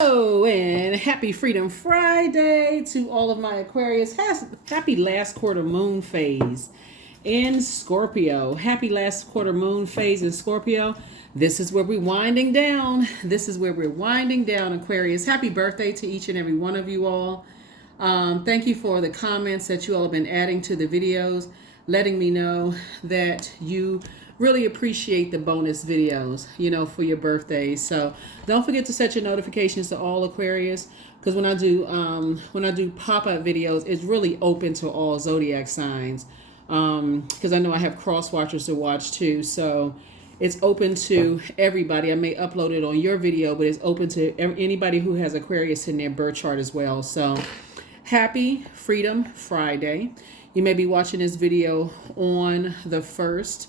Oh, and happy Freedom Friday to all of my Aquarius. Happy last quarter moon phase in Scorpio. Happy last quarter moon phase in Scorpio. This is where we're winding down. Aquarius. Happy birthday to each and every one of you all. Thank you for the comments that you all have been adding to the videos, letting me know that you really appreciate the bonus videos, for your birthdays. So don't forget to set your notifications to all Aquarius, because when I do pop-up videos, it's really open to all zodiac signs. Because I know I have cross watchers to watch too, so it's open to everybody. I may upload it on your video, but it's open to anybody who has Aquarius in their birth chart as well. So happy Freedom Friday. You may be watching this video on the 1st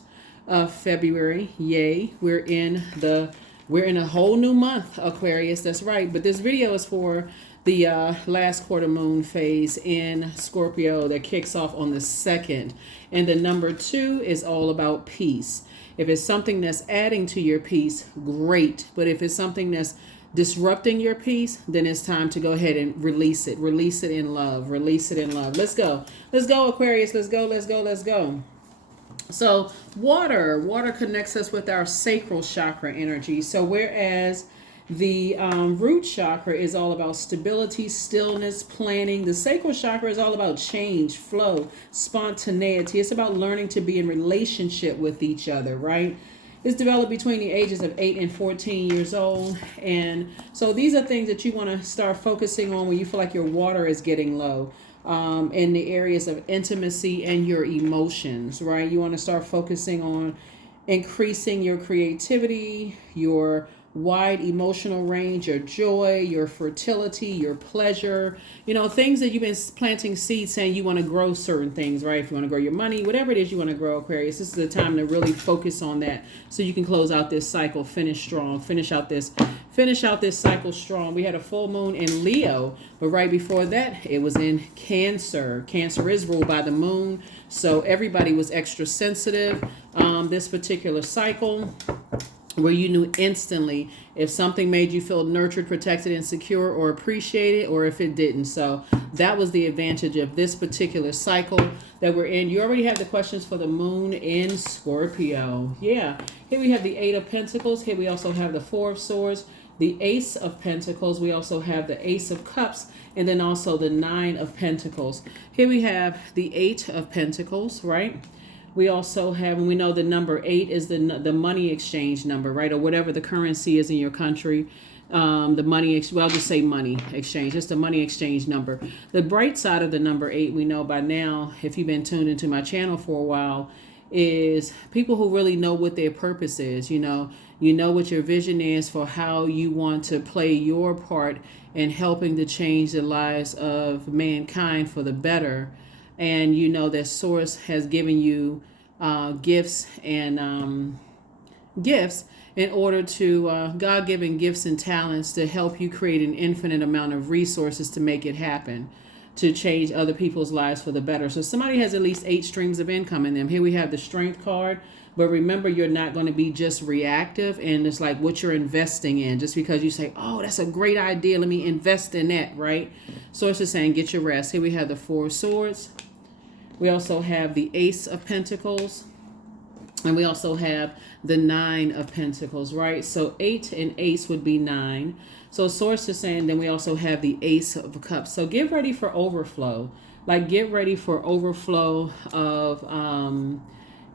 of February. Yay, we're in a whole new month, Aquarius. That's right. But this video is for the last quarter moon phase in Scorpio that kicks off on the 2nd. And the number 2 is all about peace. If it's something that's adding to your peace, great. But if it's something that's disrupting your peace, then it's time to go ahead and release it. Release it in love. Release it in love. Let's go. Let's go, Aquarius. Let's go. Let's go. Let's go. So water connects us with our sacral chakra energy. So whereas the root chakra is all about stability, stillness, planning, the sacral chakra is all about change, flow, spontaneity. It's about learning to be in relationship with each other, right? It's developed between the ages of 8 and 14 years old. And so these are things that you want to start focusing on when you feel like your water is getting low. In the areas of intimacy and your emotions, right? You want to start focusing on increasing your creativity, your wide emotional range, your joy, your fertility, your pleasure, things that you've been planting seeds saying you want to grow certain things, right? If you want to grow your money, whatever it is you want to grow, Aquarius, this is the time to really focus on that so you can close out this cycle, finish strong, finish out this cycle strong. We had a full moon in Leo, but right before that, it was in Cancer. Cancer is ruled by the moon, so everybody was extra sensitive this particular cycle, where you knew instantly if something made you feel nurtured, protected, and secure, or appreciated, or if it didn't. So that was the advantage of this particular cycle that we're in. You already have the questions for the moon in Scorpio. Yeah. Here we have the 8 of Pentacles. Here we also have the 4 of Swords, the Ace of Pentacles. We also have the Ace of Cups, and then also the 9 of Pentacles. Here we have the 8 of Pentacles, right? We also have, and we know the number 8 is the money exchange number, right? Or whatever the currency is in your country. The money, well, I'll just say money exchange. It's the money exchange number. The bright side of the number 8, we know by now, if you've been tuned into my channel for a while, is people who really know what their purpose is. You know what your vision is for how you want to play your part in helping to change the lives of mankind for the better. And you know that Source has given you gifts and gifts in order to God-given gifts and talents to help you create an infinite amount of resources to make it happen, to change other people's lives for the better. So somebody has at least 8 streams of income in them. Here we have the Strength card. But remember, you're not going to be just reactive, and it's like what you're investing in. Just because you say, oh, that's a great idea, let me invest in that, right? So it's just saying, get your rest. Here we have the 4 of Swords. We also have the Ace of Pentacles. And we also have the 9 of Pentacles, right? So 8 and Ace would be 9. So Source is saying, then we also have the Ace of Cups. So get ready for overflow. Like, get ready for overflow of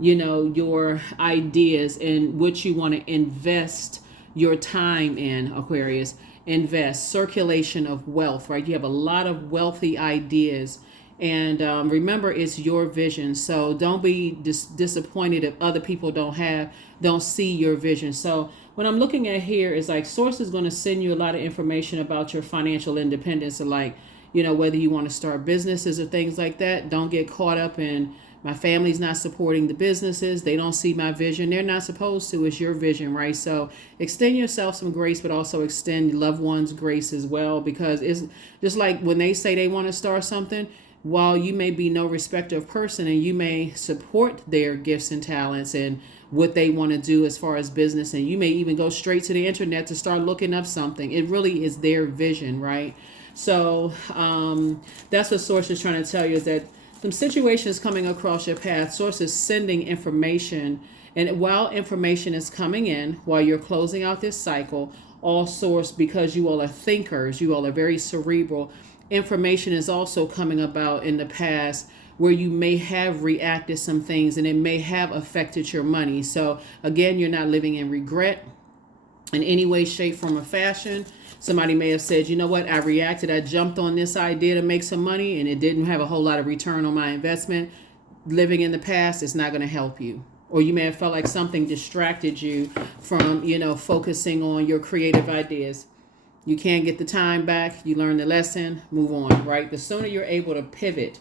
your ideas and what you want to invest your time in, Aquarius. Invest. Circulation of wealth, right? You have a lot of wealthy ideas. And remember, it's your vision. So don't be disappointed if other people don't see your vision. So what I'm looking at here is like Source is going to send you a lot of information about your financial independence. So like, whether you want to start businesses or things like that, don't get caught up in my family's not supporting the businesses. They don't see my vision. They're not supposed to. It's your vision, right? So extend yourself some grace, but also extend loved ones grace as well, because it's just like when they say they want to start something, while you may be no respecter of person and you may support their gifts and talents and what they want to do as far as business. And you may even go straight to the internet to start looking up something. It really is their vision, right? So that's what Source is trying to tell you, is that some situations coming across your path, Source is sending information. And while information is coming in, while you're closing out this cycle, all Source, because you all are thinkers, you all are very cerebral, information is also coming about in the past where you may have reacted some things and it may have affected your money. So again, you're not living in regret in any way, shape, form, or fashion. Somebody may have said, you know what, I reacted, I jumped on this idea to make some money and it didn't have a whole lot of return on my investment. Living in the past is not going to help you. Or you may have felt like something distracted you from, focusing on your creative ideas. You can't get the time back. You learn the lesson, move on, right? The sooner you're able to pivot.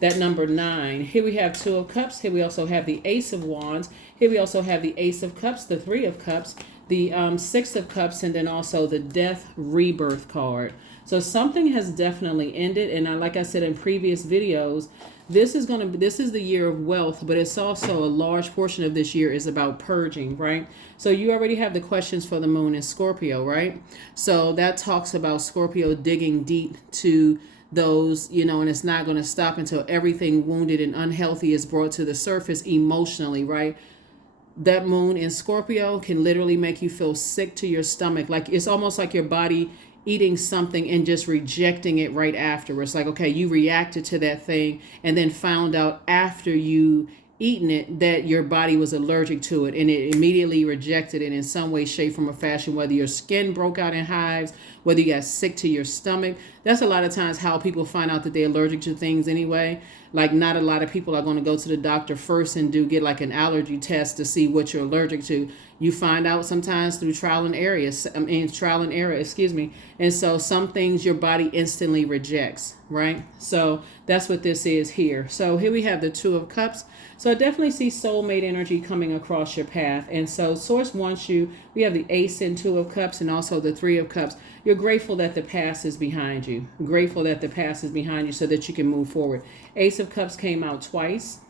That number 9. Here we have 2 of Cups. Here we also have the Ace of Wands. Here we also have the Ace of Cups, the 3 of Cups, the 6 of Cups, and then also the Death Rebirth card. So something has definitely ended. And like I said in previous videos, this is the year of wealth, but it's also a large portion of this year is about purging, right? So you already have the questions for the moon in Scorpio, right? So that talks about Scorpio digging deep to those, and it's not going to stop until everything wounded and unhealthy is brought to the surface emotionally, right? That moon in Scorpio can literally make you feel sick to your stomach. Like it's almost like your body eating something and just rejecting it right afterwards. Like, okay, you reacted to that thing and then found out after you eaten it that your body was allergic to it and it immediately rejected it in some way, shape, form, or fashion, whether your skin broke out in hives, whether you got sick to your stomach. That's a lot of times how people find out that they're allergic to things anyway. Like not a lot of people are going to go to the doctor first and get like an allergy test to see what you're allergic to. You find out sometimes through trial and error, And so some things your body instantly rejects, right? So that's what this is here. So here we have the 2 of Cups. So I definitely see soulmate energy coming across your path. And so Source wants you, we have the Ace and 2 of Cups and also the 3 of Cups. You're grateful that the past is behind you. Grateful that the past is behind you so that you can move forward. Ace of Cups came out twice.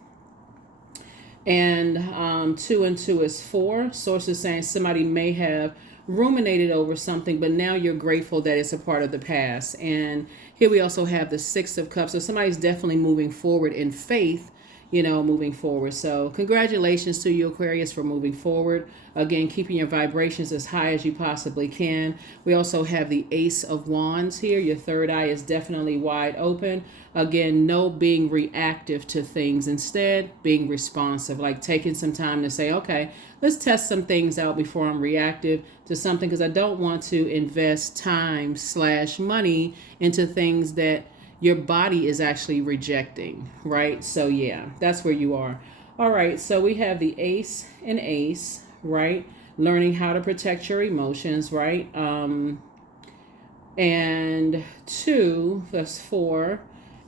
And 2 and 2 is 4. Source is saying somebody may have ruminated over something, but now you're grateful that it's a part of the past. And here we also have the 6 of Cups. So somebody's definitely moving forward in faith, moving forward. So congratulations to you, Aquarius, for moving forward. Again, keeping your vibrations as high as you possibly can. We also have the Ace of Wands here. Your third eye is definitely wide open. Again, no being reactive to things. Instead, being responsive, like taking some time to say, okay, let's test some things out before I'm reactive to something, because I don't want to invest time/money into things that your body is actually rejecting, right? So yeah, that's where you are. All right, so we have the Ace and Ace, right? Learning how to protect your emotions, right? And 2, that's 4.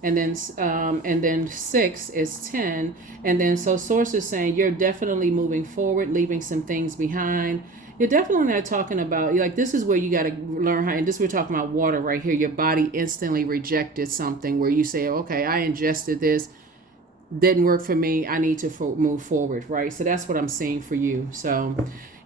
And then 6 is 10. And then so Source is saying you're definitely moving forward, leaving some things behind. You're definitely not talking about, like, this is where you got to learn how, and this we're talking about water right here. Your body instantly rejected something where you say, okay, I ingested this, didn't work for me, I need to move forward, right? So that's what I'm seeing for you. So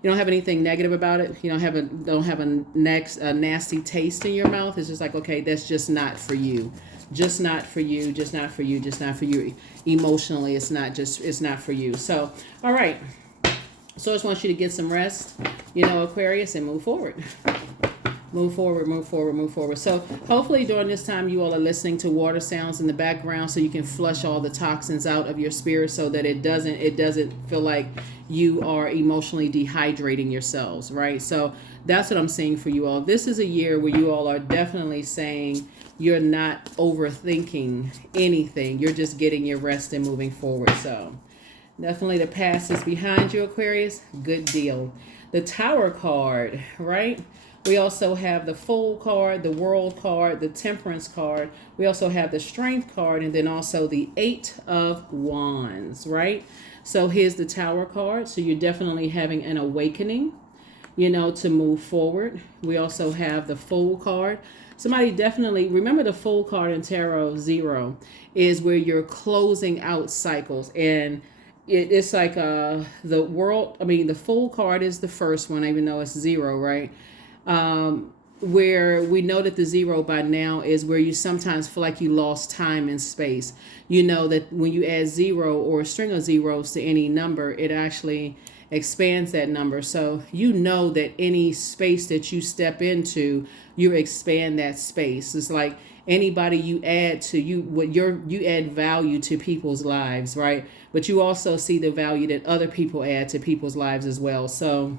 you don't have anything negative about it. You don't have a nasty taste in your mouth. It's just like, okay, that's just not for you. Just not for you, just not for you, just not for you. Emotionally, it's not for you. So, all right. So I just want you to get some rest, Aquarius, and move forward. Move forward, move forward, move forward. So hopefully during this time you all are listening to water sounds in the background so you can flush all the toxins out of your spirit so that it doesn't feel like you are emotionally dehydrating yourselves, right? So that's what I'm saying for you all. This is a year where you all are definitely saying you're not overthinking anything. You're just getting your rest and moving forward. So definitely the past is behind you, Aquarius. Good deal. The Tower card, right? We also have the Fool card, the World card, the Temperance card. We also have the Strength card, and then also the 8 of Wands, right? So here's the Tower card. So you're definitely having an awakening, to move forward. We also have the Fool card. Somebody definitely, remember the Fool card in Tarot 0 is where you're closing out cycles. And it's like the world. I mean, the Fool card is the first one, even though it's zero, right? Where we know that the zero by now is where you sometimes feel like you lost time and space. You know that when you add zero or a string of zeros to any number, it actually expands that number. So you know that any space that you step into, you expand that space. It's like anybody you add to you add value to people's lives, right? But you also see the value that other people add to people's lives as well. So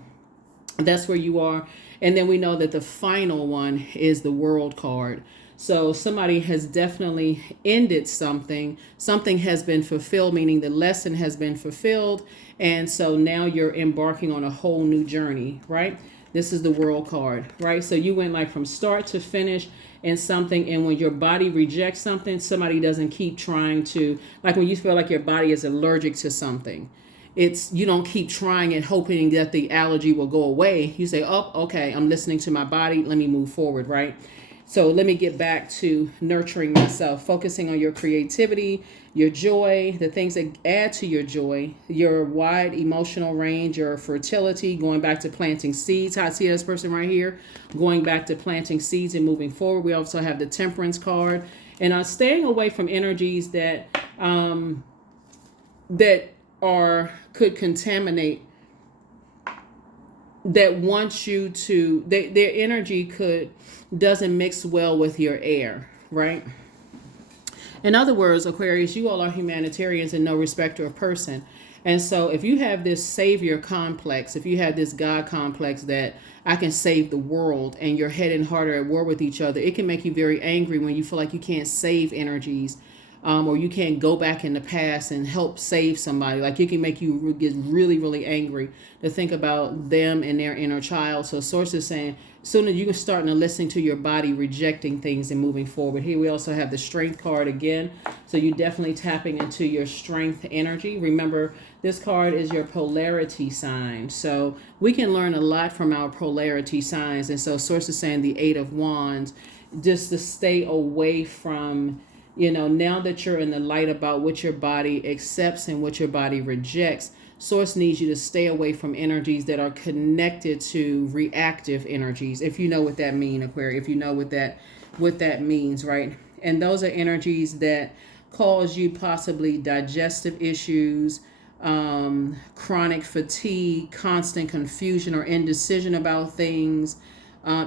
that's where you are. And then we know that the final one is the World card. So somebody has definitely ended something. Something has been fulfilled, meaning the lesson has been fulfilled. And so now you're embarking on a whole new journey, right? This is the World card, right? So you went like from start to finish in something. And when your body rejects something, somebody doesn't keep trying to, like when you feel like your body is allergic to something. It's, you don't keep trying and hoping that the allergy will go away. You say, oh, okay, I'm listening to my body. Let me move forward, right? So let me get back to nurturing myself, focusing on your creativity, your joy, the things that add to your joy, your wide emotional range, your fertility, going back to planting seeds. I see this person right here, going back to planting seeds and moving forward. We also have the Temperance card, and staying away from energies that could contaminate, that wants you to, their energy doesn't mix well with your air, right? In other words, Aquarius, you all are humanitarians and no respecter of person. And so if you have this savior complex, if you have this God complex that I can save the world, and your head and heart are at war with each other, it can make you very angry when you feel like you can't save energies. Or you can't go back in the past and help save somebody. Like, it can make you get really, really angry to think about them and their inner child. So Source is saying, soon as you can start to listen to your body rejecting things and moving forward. Here we also have the Strength card again. So you're definitely tapping into your strength energy. Remember, this card is your polarity sign. So we can learn a lot from our polarity signs. And so Source is saying the Eight of Wands, just to stay away from, now that you're in the light about what your body accepts and what your body rejects, Source needs you to stay away from energies that are connected to reactive energies. If you know what that means, Aquarius, if you know what that means, right? And those are energies that cause you possibly digestive issues, chronic fatigue, constant confusion or indecision about things,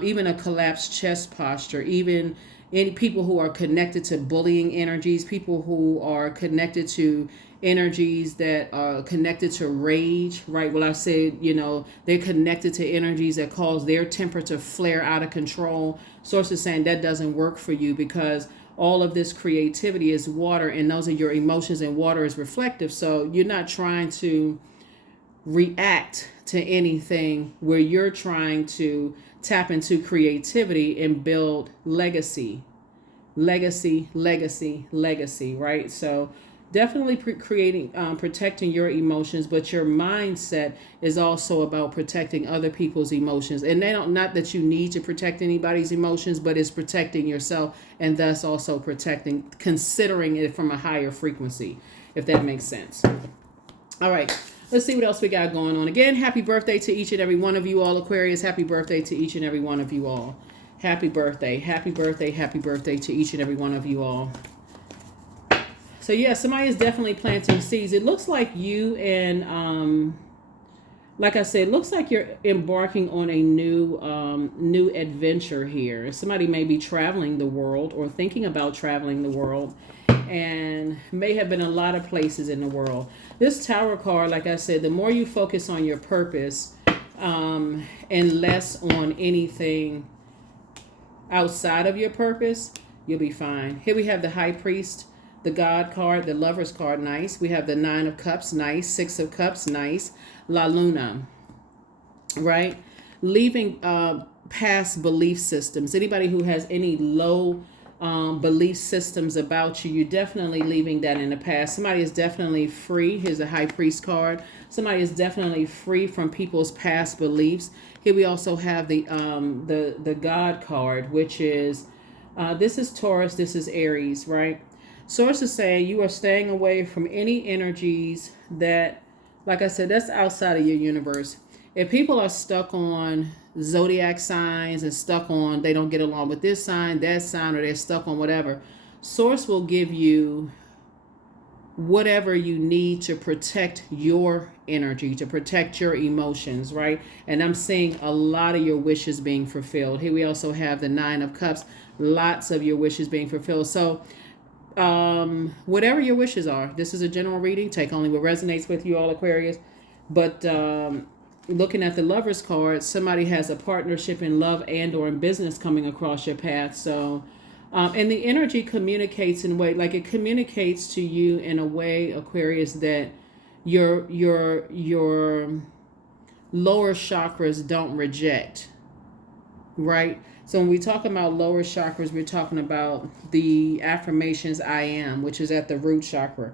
even a collapsed chest posture, even any people who are connected to bullying energies, people who are connected to energies that are connected to rage, right? Well, I said, they're connected to energies that cause their temper to flare out of control. Source is saying that doesn't work for you, because all of this creativity is water, and those are your emotions, and water is reflective. So you're not trying to react to anything, where you're trying to tap into creativity and build legacy, right? So definitely protecting your emotions, but your mindset is also about protecting other people's emotions. And not that you need to protect anybody's emotions, but it's protecting yourself, and thus also considering it from a higher frequency, if that makes sense. All right. Let's see what else we got going on. Again, happy birthday to each and every one of you all, Aquarius. Happy birthday to each and every one of you all. Happy birthday, happy birthday, happy birthday to each and every one of you all. So yeah, somebody is definitely planting seeds. It looks like you and, like I said, it looks like you're embarking on a new adventure here. Somebody may be traveling the world or thinking about traveling the world, and may have been a lot of places in the world. This Tower card, like I said, the more you focus on your purpose and less on anything outside of your purpose, you'll be fine. Here we have the High Priest, the God card, the Lovers card, nice. We have the Nine of Cups, nice. Six of Cups, nice. La Luna, right? Leaving past belief systems. Anybody who has any low belief systems about you, you're definitely leaving that in the past. Somebody is definitely free. Here's a High Priest card. Somebody is definitely free from people's past beliefs. Here we also have the God card, which is this is Taurus, this is Aries, right? Source is saying you are staying away from any energies that, like I said, that's outside of your universe. If people are stuck on zodiac signs and stuck on they don't get along with this sign, that sign, or they're stuck on whatever, Source will give you whatever you need to protect your energy, to protect your emotions, right? And I'm seeing a lot of your wishes being fulfilled. Here we also have the Nine of Cups, lots of your wishes being fulfilled. So whatever your wishes are, this is a general reading. Take only what resonates with you, all Aquarius. But looking at the Lover's card, somebody has a partnership in love and or in business coming across your path. So and the energy communicates in a way, like it communicates to you in a way, Aquarius, that your lower chakras don't reject, right? So when we talk about lower chakras, we're talking about the affirmations I am, which is at the root chakra.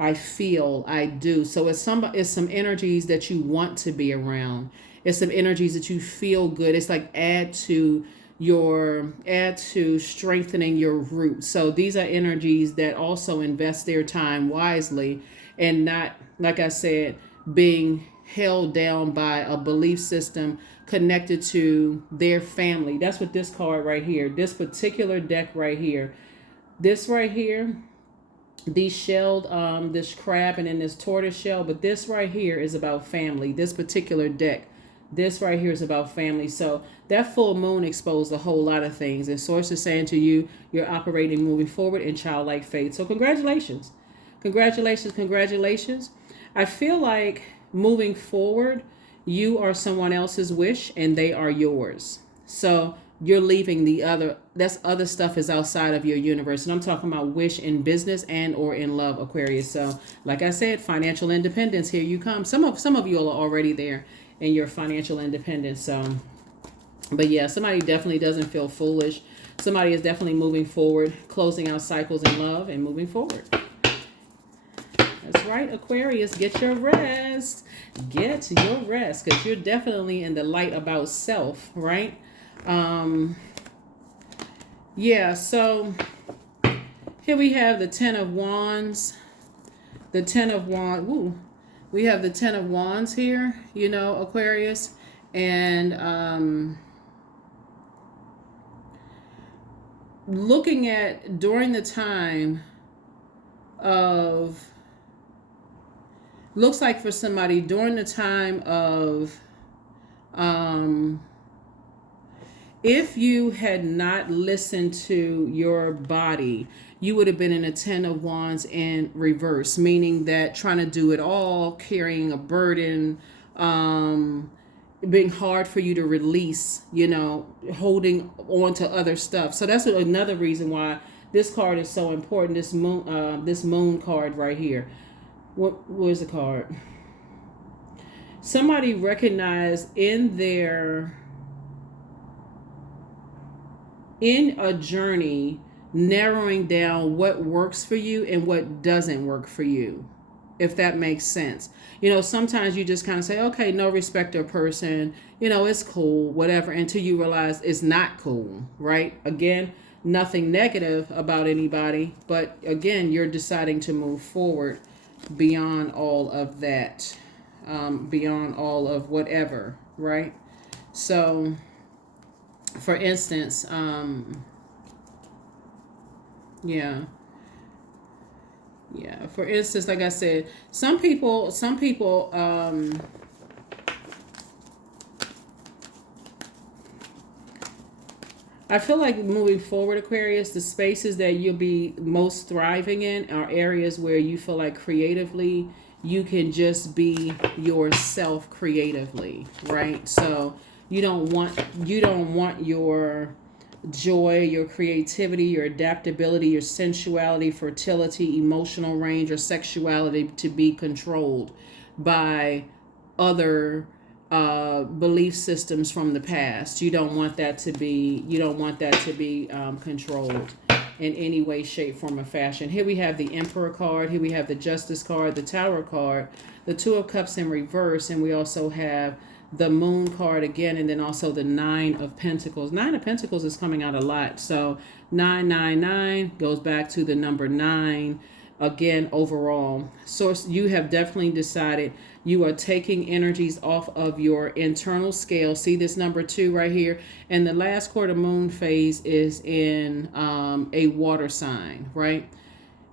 I feel, I do. So it's some energies that you want to be around. It's some energies that you feel good. It's like add to strengthening your roots. So these are energies that also invest their time wisely and not, like I said, being held down by a belief system connected to their family. That's what this card right here, this particular deck right here, this right here, these shelled, this crab and then this tortoise shell, but this right here is about family. This particular deck, this right here is about family. So that full moon exposed a whole lot of things. And Source is saying to you, you're operating moving forward in childlike faith. So congratulations. Congratulations, congratulations. I feel like moving forward, you are someone else's wish and they are yours. So you're leaving that's other stuff is outside of your universe. And I'm talking about wish in business and or in love, Aquarius. So like I said, financial independence, here you come. Some of you all are already there in your financial independence. So, but yeah, somebody definitely doesn't feel foolish. Somebody is definitely moving forward, closing out cycles in love and moving forward. That's right, Aquarius, get your rest. Get your rest, because you're definitely in the light about self, right? Yeah, so here we have the Ten of Wands. The Ten of Wands. Ooh, we have the Ten of Wands here, you know, Aquarius. And looking at during the time of, looks like for somebody during the time of, if you had not listened to your body, you would have been in a Ten of Wands in reverse, meaning that trying to do it all, carrying a burden, being hard for you to release, you know, holding on to other stuff. So that's another reason why this card is so important. This moon card right here. Where's the card? Somebody recognized in a journey, narrowing down what works for you and what doesn't work for you, if that makes sense. You know, sometimes you just kind of say, okay, no respect or person, you know, it's cool, whatever, until you realize it's not cool, right? Again, nothing negative about anybody, but again, you're deciding to move forward beyond all of that, beyond all of whatever, right? So for instance, for instance, like I said, some people, I feel like moving forward, Aquarius, the spaces that you'll be most thriving in are areas where you feel like creatively you can just be yourself creatively, right? So you don't want your joy, your creativity, your adaptability, your sensuality, fertility, emotional range, or sexuality to be controlled by other belief systems from the past. You don't want that to be controlled in any way, shape, form, or fashion. Here we have the Emperor card. Here we have the Justice card, the Tower card, the Two of Cups in reverse, and we also have the Moon card again, and then also the Nine of Pentacles. Nine of Pentacles is coming out a lot. So 999 goes back to the number 9 again overall. So you have definitely decided you are taking energies off of your internal scale. See this number 2 right here, and the last quarter moon phase is in a water sign, right?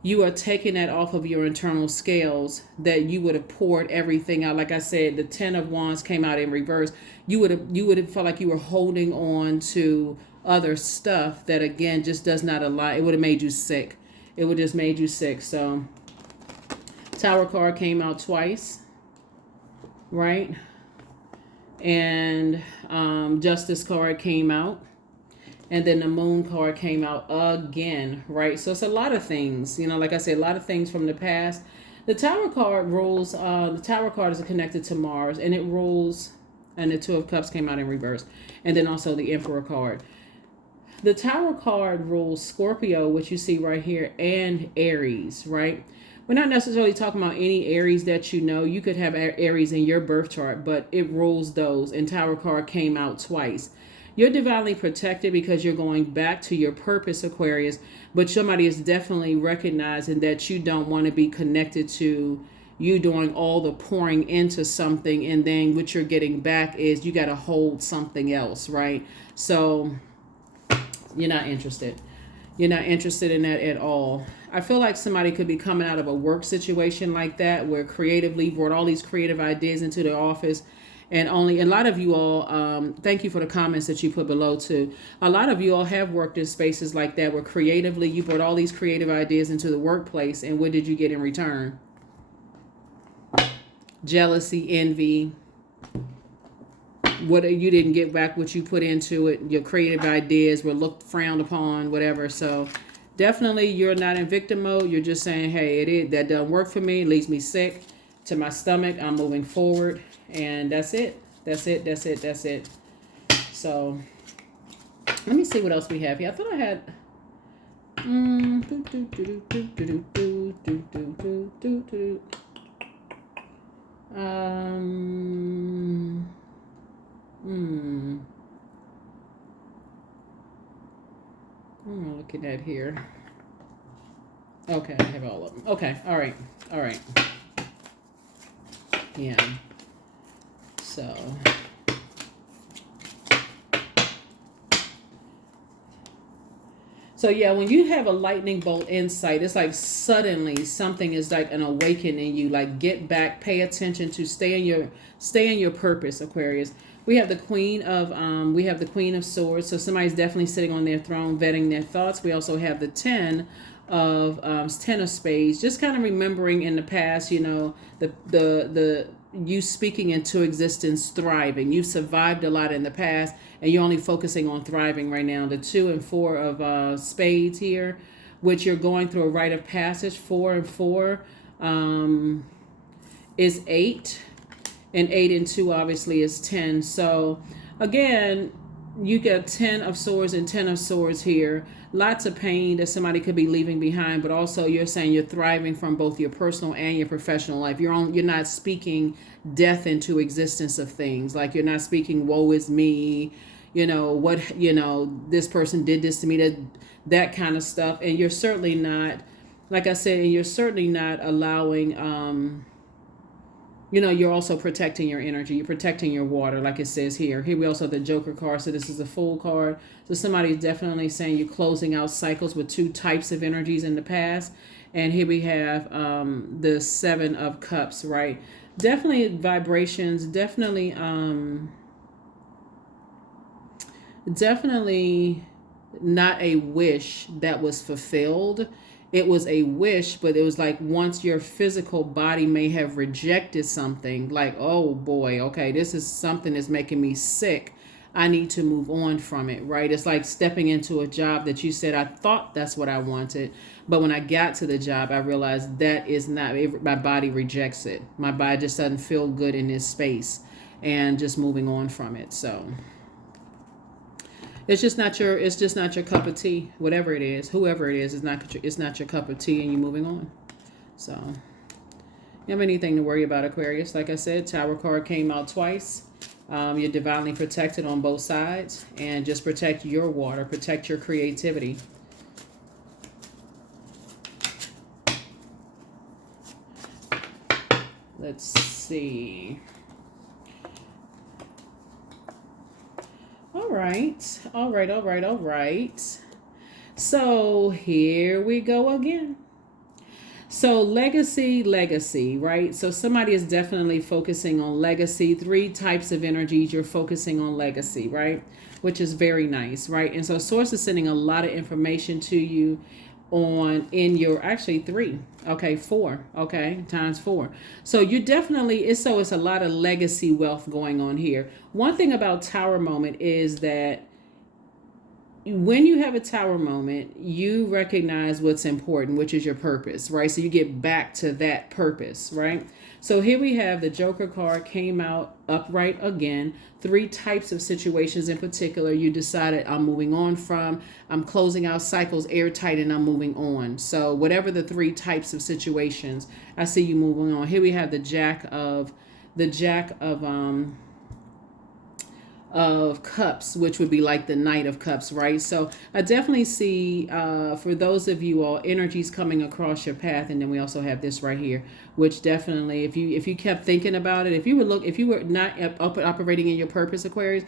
You are taking that off of your internal scales that you would have poured everything out. Like I said, the 10 of Wands came out in reverse. You would have felt like you were holding on to other stuff that, again, just does not align. It would have made you sick. It would just made you sick. So Tower card came out twice, right? And Justice card came out. And then the Moon card came out again, right? So it's a lot of things, you know, like I said, a lot of things from the past. The Tower card rules, the Tower card is connected to Mars, and it rules, and the Two of Cups came out in reverse. And then also the Emperor card. The Tower card rules Scorpio, which you see right here, and Aries, right? We're not necessarily talking about any Aries that you know. You could have Aries in your birth chart, but it rules those. And Tower card came out twice. You're divinely protected because you're going back to your purpose, Aquarius, but somebody is definitely recognizing that you don't want to be connected to you doing all the pouring into something, and then what you're getting back is you got to hold something else, right? So you're not interested. You're not interested in that at all. I feel like somebody could be coming out of a work situation like that, where creatively brought all these creative ideas into the office. And a lot of you all, thank you for the comments that you put below too. A lot of you all have worked in spaces like that where creatively you brought all these creative ideas into the workplace, and what did you get in return? Jealousy, envy. You didn't get back what you put into it. Your creative ideas were frowned upon, whatever. So definitely you're not in victim mode. You're just saying, hey, that doesn't work for me. It leaves me sick to my stomach. I'm moving forward. And that's it. That's it. That's it. That's it. So let me see what else we have here. I thought I had. I'm looking at here. Okay, I have all of them. Okay, all right. All right. Yeah. So yeah, when you have a lightning bolt insight, it's like suddenly something is like an awakening you. Like, get back, pay attention to, stay in your purpose, Aquarius. We have the Queen of Swords. So somebody's definitely sitting on their throne, vetting their thoughts. We also have the Ten of Spades, just kind of remembering in the past, you know, the you speaking into existence, thriving. You've survived a lot in the past, and you're only focusing on thriving right now. The 2 and 4 of Spades here, which you're going through a rite of passage. 4 and 4 is 8, and 8 and 2 obviously is 10. So again, you got 10 of Swords and 10 of Swords here. Lots of pain that somebody could be leaving behind, but also you're saying you're thriving from both your personal and your professional life. You're not speaking death into existence of things. Like, you're not speaking woe is me, this person did this to me, that kind of stuff. And you're certainly not, like I said, you're certainly not allowing you're also protecting your energy. You're protecting your water, like it says here. Here we also have the Joker card. So this is a Fool card. So somebody's definitely saying you're closing out cycles with 2 types of energies in the past. And here we have the 7 of Cups, right? Definitely vibrations. Definitely not a wish that was fulfilled. It was a wish, but it was like once your physical body may have rejected something, like, oh boy, okay, this is something that's making me sick. I need to move on from it, right? It's like stepping into a job that you said, I thought that's what I wanted. But when I got to the job, I realized that is not, my body rejects it. My body just doesn't feel good in this space, and just moving on from it. So it's just not your cup of tea. Whatever it is, whoever it is, it's not your cup of tea, and you're moving on. So you have anything to worry about, Aquarius? Like I said, Tower card came out twice. You're divinely protected on both sides, and just protect your water, protect your creativity. Let's see. All right. All right. All right. All right. So here we go again. So legacy, right? So somebody is definitely focusing on legacy. 3 types of energies you're focusing on legacy, right? Which is very nice, right? And so source is sending a lot of information to you in your, actually 3, okay, 4, okay, times 4. So you definitely, it's a lot of legacy wealth going on here. One thing about Tower Moment is that when you have a Tower Moment, you recognize what's important, which is your purpose, right? So you get back to that purpose, right? So here we have the Joker card came out upright again. 3 types of situations in particular you decided I'm moving on from. I'm closing out cycles airtight and I'm moving on. So whatever the 3 types of situations, I see you moving on. Here we have the Jack of Cups, which would be like the Knight of Cups, right? So I definitely see for those of you all, energies coming across your path. And then we also have this right here, which definitely, if you kept thinking about it, if you were not operating in your purpose, Aquarius,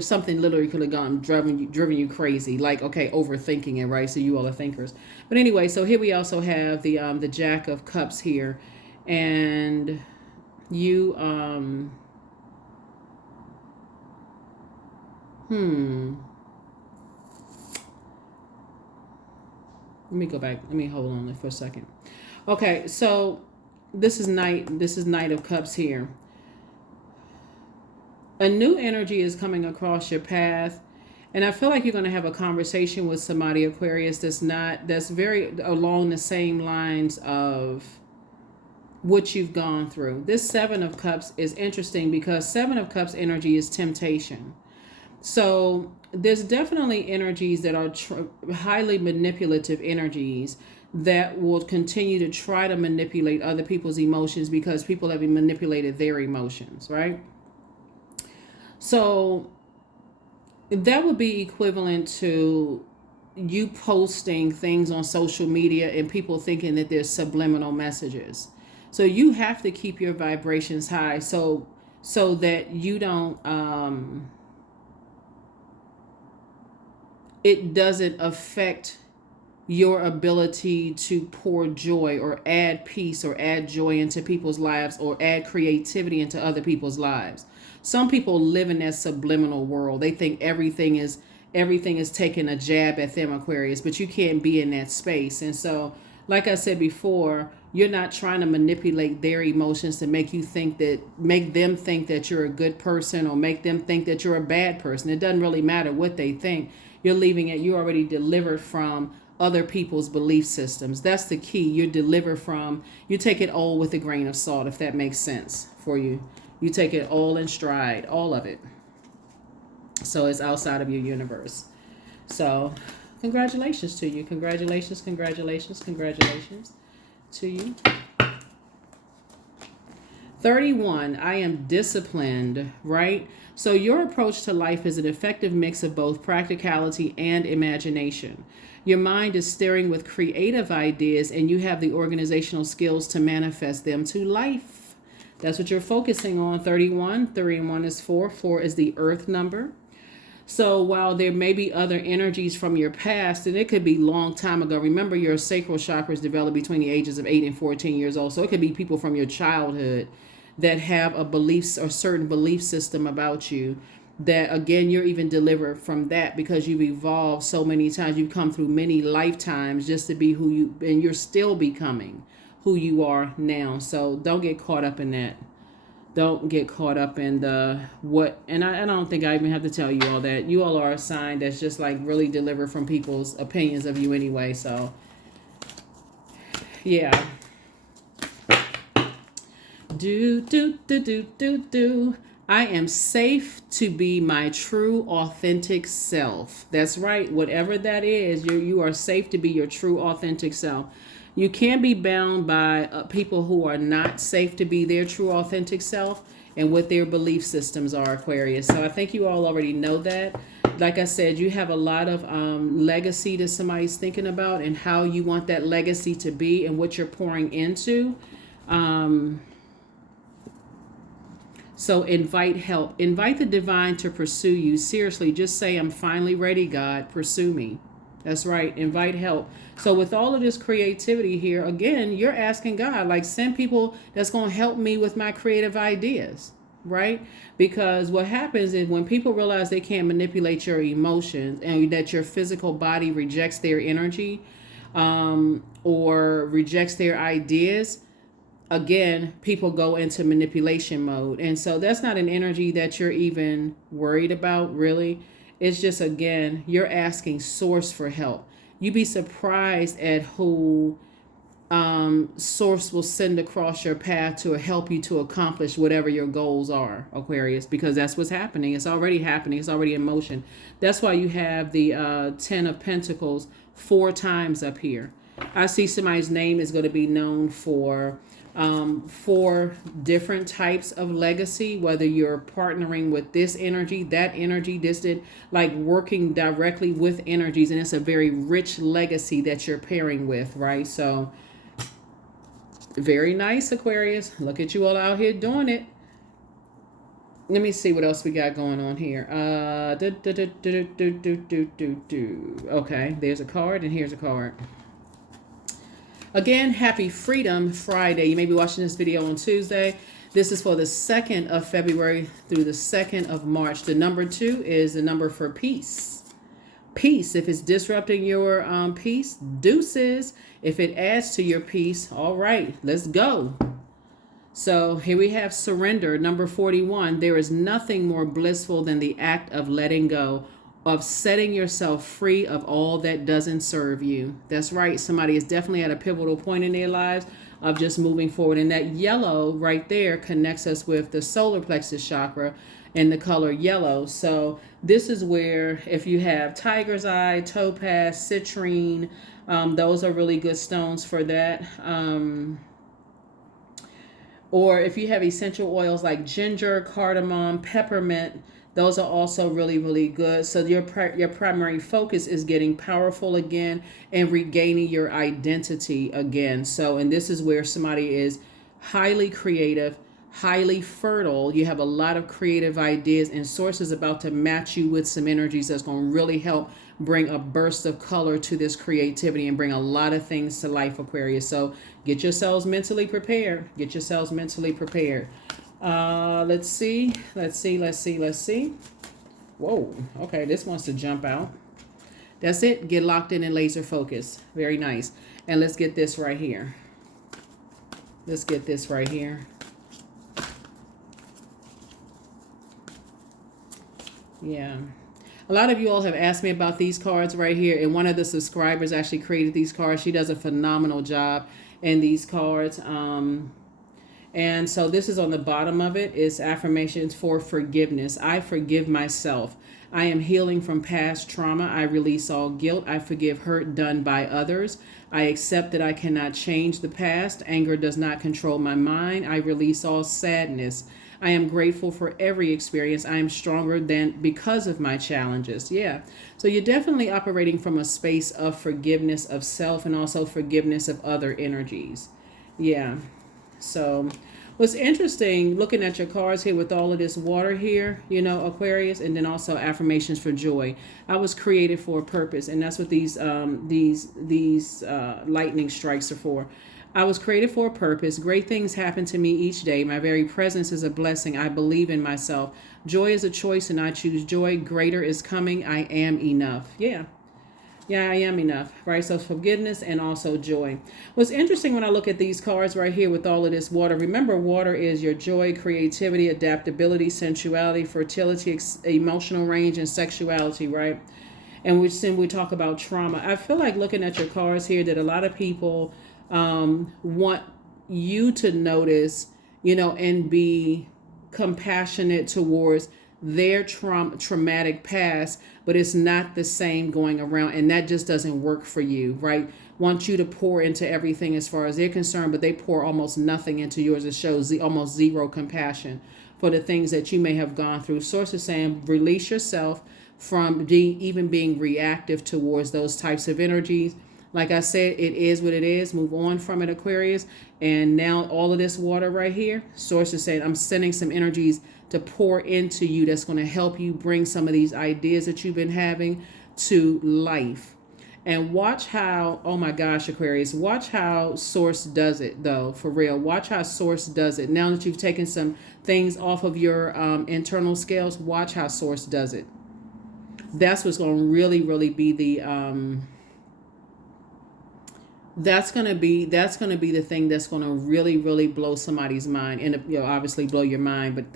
something literally could have gone driven you crazy, like, okay, overthinking it, right? So you all are thinkers. But anyway, so here we also have the Jack of Cups here, and you Let me go back. Let me hold on for a second. Okay, so this is Knight of Cups here. A new energy is coming across your path, and I feel like you're going to have a conversation with somebody, Aquarius, that's very along the same lines of what you've gone through. This 7 of Cups is interesting because 7 of Cups energy is temptation. So there's definitely energies that are highly manipulative energies that will continue to try to manipulate other people's emotions because people have manipulated their emotions, right? So that would be equivalent to you posting things on social media and people thinking that there's subliminal messages. So you have to keep your vibrations high so that you don't it doesn't affect your ability to pour joy or add peace or add joy into people's lives or add creativity into other people's lives. Some people live in that subliminal world. They think everything is taking a jab at them, Aquarius, but you can't be in that space. And so, like I said before, you're not trying to manipulate their emotions to make them think that you're a good person or make them think that you're a bad person. It doesn't really matter what they think. You're leaving it. You already delivered from other people's belief systems. That's the key. You take it all with a grain of salt, if that makes sense for you. You take it all in stride, all of it. So it's outside of your universe. So congratulations to you. Congratulations to you. 31, I am disciplined, right? So your approach to life is an effective mix of both practicality and imagination. Your mind is stirring with creative ideas and you have the organizational skills to manifest them to life. That's what you're focusing on. 31 is 4. 4 is the earth number. So while there may be other energies from your past, and it could be long time ago, remember your sacral chakras developed between the ages of 8 and 14 years old. So it could be people from your childhood that have a belief or certain belief system about you that, again, you're even delivered from that because you've evolved so many times. You've come through many lifetimes just to be and you're still becoming who you are now. So don't get caught up in that. Don't get caught up in and I don't think I even have to tell you all that. You all are a sign that's just like really delivered from people's opinions of you anyway. So, yeah. I am safe to be my true, authentic self. That's right. Whatever that is, you are safe to be your true, authentic self. You can't be bound by people who are not safe to be their true, authentic self. and what their belief systems are, Aquarius. So I think you all already know that. Like I said, you have a lot of legacy that somebody's thinking about and how you want that legacy to be and what you're pouring into. So invite help. Invite the divine to pursue you. Seriously, just say, I'm finally ready, God. Pursue me. That's right. Invite help. So with all of this creativity here, again, you're asking God, like, send people that's going to help me with my creative ideas, right? Because what happens is when people realize they can't manipulate your emotions and that your physical body rejects their energy or rejects their ideas, again, people go into manipulation mode. And so that's not an energy that you're even worried about, really. It's just, again, you're asking source for help. You'd be surprised at who source will send across your path to help you to accomplish whatever your goals are, Aquarius, because that's what's happening. It's already happening. It's already in motion. That's why you have the 10 of Pentacles 4 times up here. I see somebody's name is going to be known for 4 different types of legacy, whether you're partnering with this energy, that energy, distant, like working directly with energies. And it's a very rich legacy that you're pairing with, right? So very nice, Aquarius. Look at you all out here doing it. Let me see what else we got going on here. Okay, there's a card and here's a card. Again, happy Freedom Friday. You may be watching this video on Tuesday. This is for the 2nd of February through the 2nd of March. The number 2 is the number for peace. Peace. If it's disrupting your peace, deuces. If it adds to your peace, all right, let's go. So here we have surrender, number 41. There is nothing more blissful than the act of letting go, of setting yourself free of all that doesn't serve you. That's right. Somebody is definitely at a pivotal point in their lives of just moving forward. And that yellow right there connects us with the solar plexus chakra and the color yellow. So this is where if you have tiger's eye, topaz, citrine, those are really good stones for that. Or if you have essential oils like ginger, cardamom, peppermint, those are also really, really good. So your primary focus is getting powerful again and regaining your identity again. So, and this is where somebody is highly creative, highly fertile. You have a lot of creative ideas and sources about to match you with some energies that's going to really help bring a burst of color to this creativity and bring a lot of things to life, Aquarius. So get yourselves mentally prepared. Get yourselves mentally prepared. Let's see. Whoa. Okay. This wants to jump out. That's it. Get locked in and laser focus. Very nice. And let's get this right here. Let's get this right here. Yeah. A lot of you all have asked me about these cards right here. And one of the subscribers actually created these cards. She does a phenomenal job in these cards. And so this is on the bottom of it is affirmations for forgiveness. I forgive myself. I am healing from past trauma. I release all guilt. I forgive hurt done by others. I accept that I cannot change the past. Anger does not control my mind. I release all sadness. I am grateful for every experience. I am stronger than because of my challenges. Yeah. So you're definitely operating from a space of forgiveness of self and also forgiveness of other energies. Yeah. So what's interesting looking at your cards here with all of this water here, you know, Aquarius, and then also affirmations for joy. I was created for a purpose, and that's what these lightning strikes are for. I was created for a purpose. Great things happen to me each day. My very presence is a blessing. I believe in myself. Joy is a choice, and I choose joy. Greater is coming. I am enough. Yeah. Yeah, I am enough, right? So forgiveness and also joy. What's interesting when I look at these cards right here with all of this water, remember water is your joy, creativity, adaptability, sensuality, fertility, emotional range, and sexuality, right? And we talk about trauma. I feel like looking at your cards here that a lot of people want you to notice, you know, and be compassionate towards their traumatic past, but it's not the same going around, and that just doesn't work for you, right? Want you to pour into everything as far as they're concerned, but they pour almost nothing into yours. It shows almost zero compassion for the things that you may have gone through. Source is saying release yourself from being reactive towards those types of energies. Like I said, it is what it is. Move on from it, Aquarius. And now all of this water right here, Source is saying I'm sending some energies to pour into you that's going to help you bring some of these ideas that you've been having to life. And watch how, oh my gosh, Aquarius, watch how Source does it, though, for real. Watch how Source does it. Now that you've taken some things off of your internal scales, watch how Source does it. That's what's going to really, really be the... that's gonna be the thing that's gonna really, really blow somebody's mind, and obviously blow your mind. But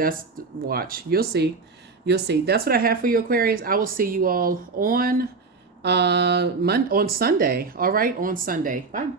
watch, you'll see. That's what I have for you, Aquarius. I will see you all on on Sunday. All right, on Sunday. Bye.